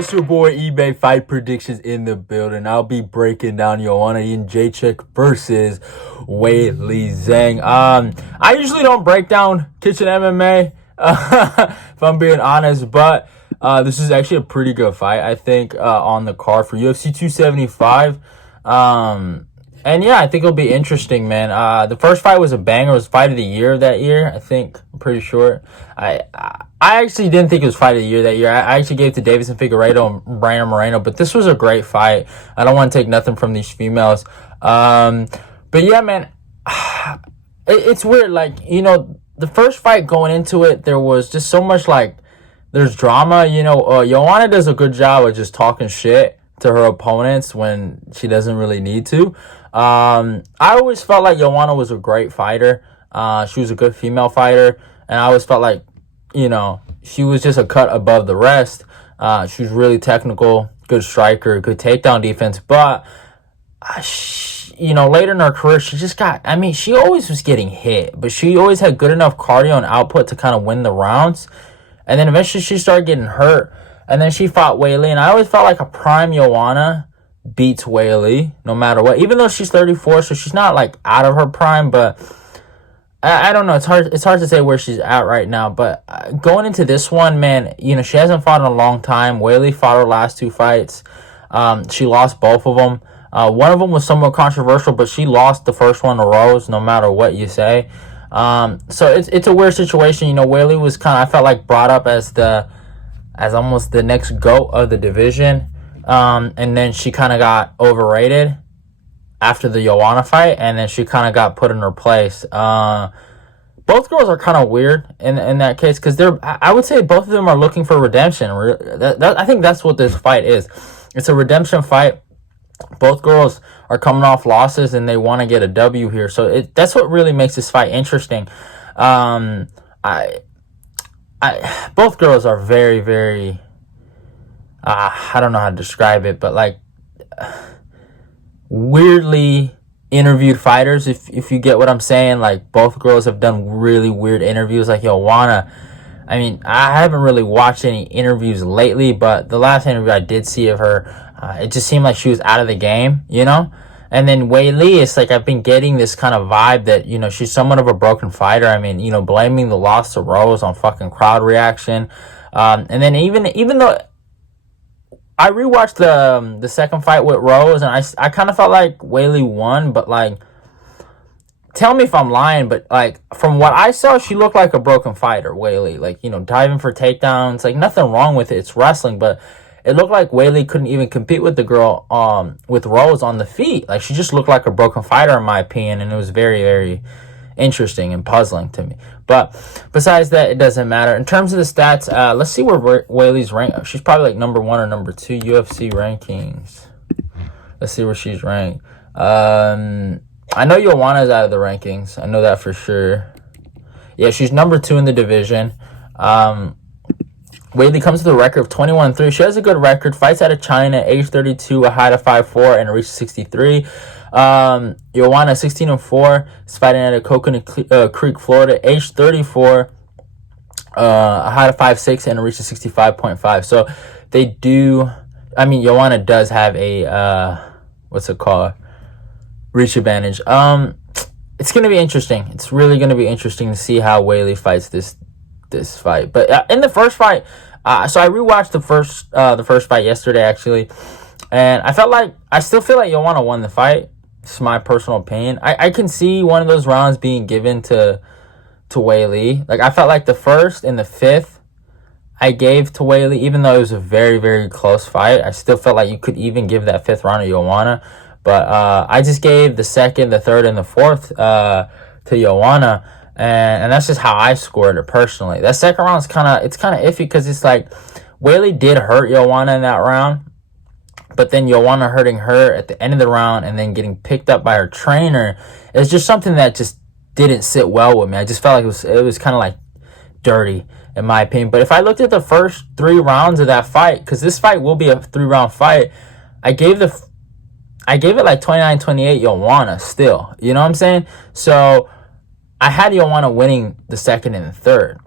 It's your boy eBay Fight Predictions in the building. I'll be breaking down Joanna Jędrzejczyk versus Weili Zhang. I usually don't break down Kitchen MMA, if I'm being honest, but this is actually a pretty good fight, I think, on the card for UFC 275. And yeah, I think it'll be interesting, man. The first fight was a banger. It was fight of the year that year, I think. I'm pretty sure. I actually didn't think it was fight of the year that year. I actually gave it to Davison Figueiredo and Brandon Moreno, but this was a great fight. I don't want to take nothing from these females. But yeah, man, it's weird. Like, you know, the first fight going into it, there was just so much, like, there's drama. You know, Joanna does a good job of just talking shit to her opponents when she doesn't really need to. I always felt like Joanna was a great fighter. She was a good female fighter, and I always felt like, you know, she was just a cut above the rest. She was really technical, good striker, good takedown defense, but you know, later in her career, she just got, I mean, she always was getting hit, but she always had good enough cardio and output to kind of win the rounds. And then eventually she started getting hurt, and then she fought Weili, and I always felt like a prime Joanna beats Weili no matter what, even though she's 34, so she's not like out of her prime, but I don't know, it's hard to say where she's at right now. But going into this one, man, you know, she hasn't fought in a long time. Weili fought her last two fights. She lost both of them. One of them was somewhat controversial, but she lost the first one to Rose, no matter what you say. So it's a weird situation. You know, Weili was kind of, I felt like, brought up as almost the next GOAT of the division. And then she kind of got overrated after the Joanna fight, and then she kind of got put in her place. Both girls are kind of weird in that case, because I would say both of them are looking for redemption. I think that's what this fight is. It's a redemption fight. Both girls are coming off losses, and they want to get a W here. So that's what really makes this fight interesting. Both girls are very, very, I don't know how to describe it, but like weirdly interviewed fighters, if you get what I'm saying. Like, both girls have done really weird interviews. Like Joanna, I mean, I haven't really watched any interviews lately, but the last interview I did see of her, it just seemed like she was out of the game, you know? And then Weili, it's like I've been getting this kind of vibe that, you know, she's somewhat of a broken fighter. I mean, you know, blaming the loss to Rose on fucking crowd reaction. And then even though I rewatched the second fight with Rose, and I kind of felt like Weili won, but like, tell me if I'm lying, but like, from what I saw, she looked like a broken fighter, Weili. Like, you know, diving for takedowns, like, nothing wrong with it. It's wrestling, but it looked like Weili couldn't even compete with the girl, with Rose on the feet. Like, she just looked like a broken fighter, in my opinion, and it was very, very interesting and puzzling to me. But besides that, it doesn't matter. In terms of the stats, let's see where Weili's ranked. She's probably like number 1 or number 2 UFC rankings. Let's see where she's ranked. I know Joanna's out of the rankings. I know that for sure. Yeah, she's number 2 in the division. Weili comes with a record of 21-3. She has a good record. Fights out of China, age 32, a height of 5'4", and a reach of 63. Joanna, 16-4, is fighting out of Coconut Creek, Florida, age 34, a height of 5'6", and a reach of 65.5. So they do, I mean, Joanna does have a, what's it called? Reach advantage. It's going to be interesting. It's really going to be interesting to see how Weili fights this fight. But in the first fight, so I rewatched the first fight yesterday, actually, and I still feel like Joanna won the fight. It's my personal opinion. I can see one of those rounds being given to Weili. Like, I felt like the first and the fifth I gave to Weili, even though it was a very, very close fight. I still felt like you could even give that fifth round to Joanna. But I just gave the second, the third, and the fourth to Joanna. And that's just how I scored it personally. That second round is kind of iffy, because it's like Weili did hurt Joanna in that round, but then Joanna hurting her at the end of the round and then getting picked up by her trainer is just something that just didn't sit well with me. I just felt like it was kind of like dirty, in my opinion. But if I looked at the first 3 rounds of that fight, because this fight will be a 3-round fight, I gave it like 29-28 Joanna still. You know what I'm saying? So I had Joanna winning the second and the third,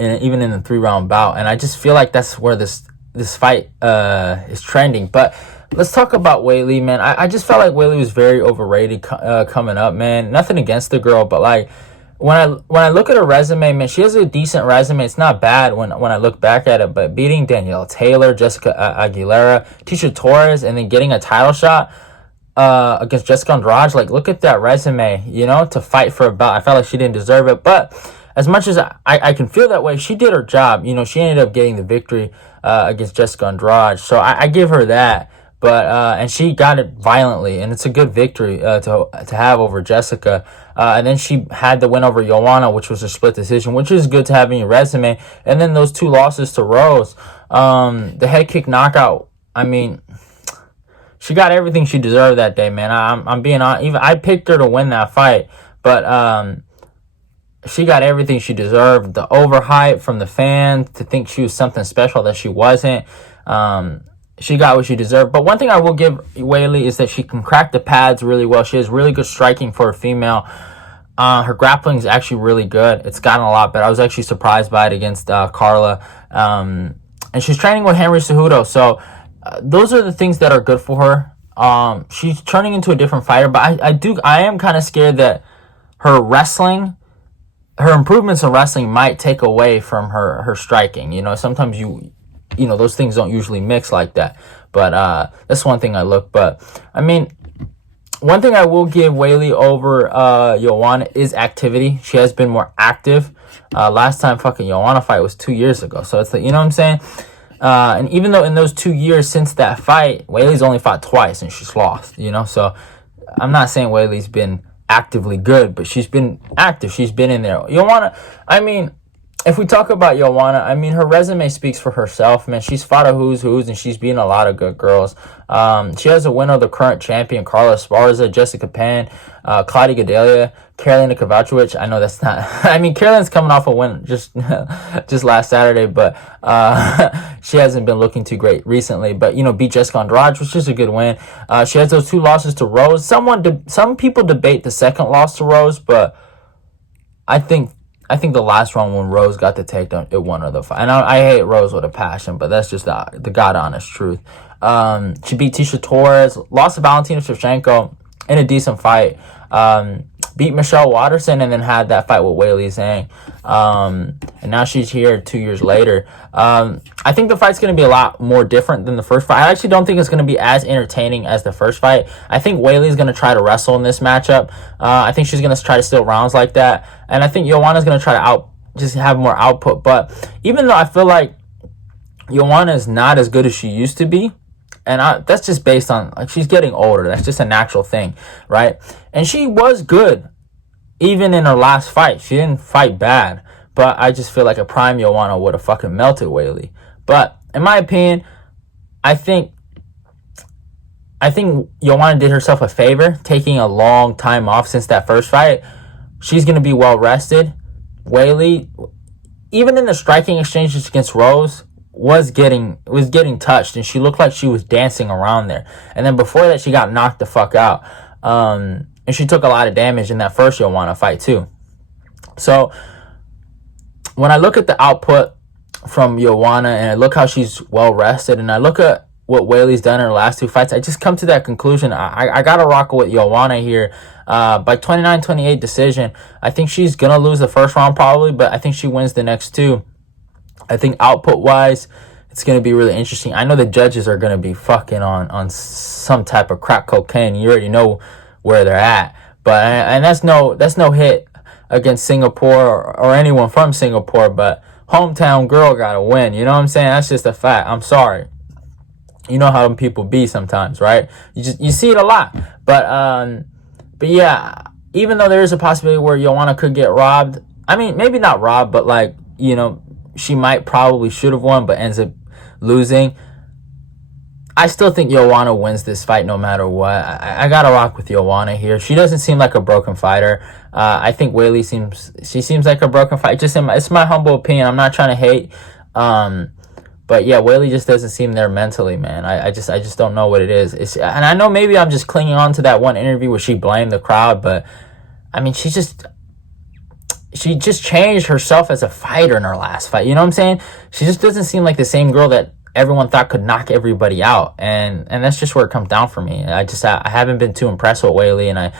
and even in the 3-round bout. And I just feel like that's where this this fight is trending. But let's talk about Weili, man. I just felt like Weili was very overrated coming up, man. Nothing against the girl, but like when I look at her resume, man, she has a decent resume. It's not bad when I look back at it. But beating Danielle Taylor, Jessica Aguilera, Tisha Torres, and then getting a title shot against Jessica Andrade, like look at that resume, you know, to fight for a belt. I felt like she didn't deserve it, but as much as I can feel that way, she did her job. You know, she ended up getting the victory against Jessica Andrade, so I give her that. But and she got it violently, and it's a good victory to have over Jessica. And then she had the win over Joanna, which was a split decision, which is good to have in your resume. And then those 2 losses to Rose, the head kick knockout. I mean, she got everything she deserved that day, man. I'm being honest. Even I picked her to win that fight, but she got everything she deserved. The overhype from the fans to think she was something special that she wasn't. She got what she deserved. But one thing I will give Weili is that she can crack the pads really well. She has really good striking for a female. Her grappling is actually really good. It's gotten a lot better. I was actually surprised by it against Carla. And she's training with Henry Cejudo. So those are the things that are good for her. She's turning into a different fighter. But I am kind of scared that her improvements in wrestling might take away from her striking. You know, sometimes you know, those things don't usually mix like that. But that's one thing I look. But I mean, one thing I will give Weili over Joanna is activity. She has been more active. Last time fucking Joanna fight was 2 years ago. So it's like, you know what I'm saying? And even though in those 2 years since that fight, Weili's only fought twice and she's lost, you know? So I'm not saying Weili's been actively good, but she's been active. She's been in there. Joanna, I mean, if we talk about Joanna, I mean, her resume speaks for herself, man. She's fought a who's, and she's beaten a lot of good girls. She has a win over the current champion, Carla Esparza, Jessica Pan, Claudia Gadelha, Karolina Kowalkiewicz. I know that's not... I mean, Carolina's coming off a win just last Saturday, but she hasn't been looking too great recently. But, you know, beat Jessica Andrade, which is a good win. She has those 2 losses to Rose. Some people debate the second loss to Rose, but I think the last one when Rose got the takedown, it won her the fight. And I hate Rose with a passion, but that's just the God honest truth. She beat Tisha Torres, lost to Valentina Shevchenko in a decent fight. Beat Michelle Waterson and then had that fight with Weili Zhang. And now she's here 2 years later. I think the fight's going to be a lot more different than the first fight. I actually don't think it's going to be as entertaining as the first fight. I think Weili's going to try to wrestle in this matchup. I think she's going to try to steal rounds like that. And I think Joanna's going to try to just have more output. But even though I feel like Joanna is not as good as she used to be, and that's just based on, like, she's getting older. That's just a natural thing, right? And she was good even in her last fight. She didn't fight bad. But I just feel like a prime Joanna would have fucking melted Weili. But in my opinion, I think Joanna did herself a favor taking a long time off since that first fight. She's going to be well rested. Weili, even in the striking exchanges against Rose, was getting touched, and she looked like she was dancing around there. And then before that, she got knocked the fuck out. And she took a lot of damage in that first Joanna fight too. So when I look at the output from Joanna and I look how she's well rested, and I look at what Weili's done in her last 2 fights, I just come to that conclusion. I gotta rock with Joanna here by 29-28 decision. I think she's gonna lose the first round probably, but I think she wins the next 2. I think output-wise, it's going to be really interesting. I know the judges are going to be fucking on some type of crack cocaine. You already know where they're at. But and that's no hit against Singapore or anyone from Singapore, but hometown girl got to win. You know what I'm saying? That's just a fact. I'm sorry. You know how them people be sometimes, right? You see it a lot. But yeah, even though there is a possibility where Joanna could get robbed, I mean, maybe not robbed, but like, you know, she probably should have won, but ends up losing. I still think Joanna wins this fight no matter what. I gotta rock with Joanna here. She doesn't seem like a broken fighter. I think Weili seems like a broken fighter. It's my humble opinion. I'm not trying to hate. But yeah, Weili just doesn't seem there mentally, man. I just don't know what it is. And I know maybe I'm just clinging on to that one interview where she blamed the crowd, but I mean, she just changed herself as a fighter in her last fight. You know what I'm saying? She just doesn't seem like the same girl that everyone thought could knock everybody out, and that's just where it comes down for me. I haven't been too impressed with Weili, and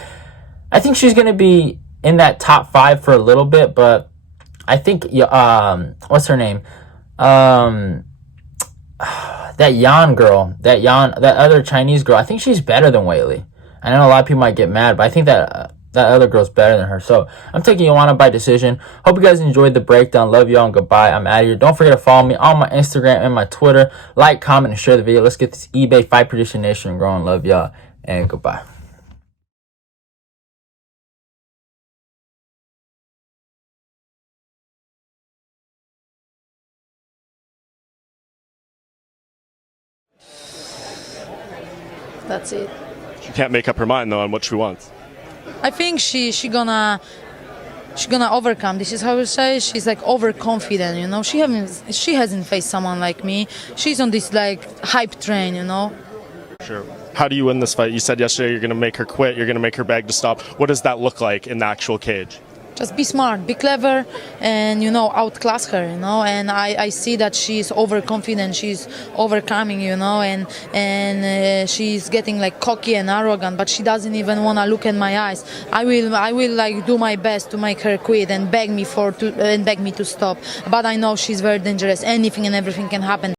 I think she's gonna be in that top 5 for a little bit, but I think what's her name? That that other Chinese girl, I think she's better than Weili. I know a lot of people might get mad, but I think that that other girl's better than her. So I'm taking Joanna by decision. Hope you guys enjoyed the breakdown. Love y'all and goodbye. I'm out of here. Don't forget to follow me on my Instagram and my Twitter. Like, comment, and share the video. Let's get this eBay Fight Prediction Nation growing. Love y'all and goodbye. That's it. She can't make up her mind though on what she wants. I think she gonna overcome. This is how I say. She's like overconfident, you know. She hasn't faced someone like me. She's on this like hype train, you know. Sure. How do you win this fight? You said yesterday you're gonna make her quit. You're gonna make her beg to stop. What does that look like in the actual cage? Just be smart, be clever, and outclass her. And I see that she's overconfident. She's overcoming, and she's getting like cocky and arrogant. But she doesn't even want to look in my eyes. I will like do my best to make her quit and beg me to stop. But I know she's very dangerous. Anything and everything can happen.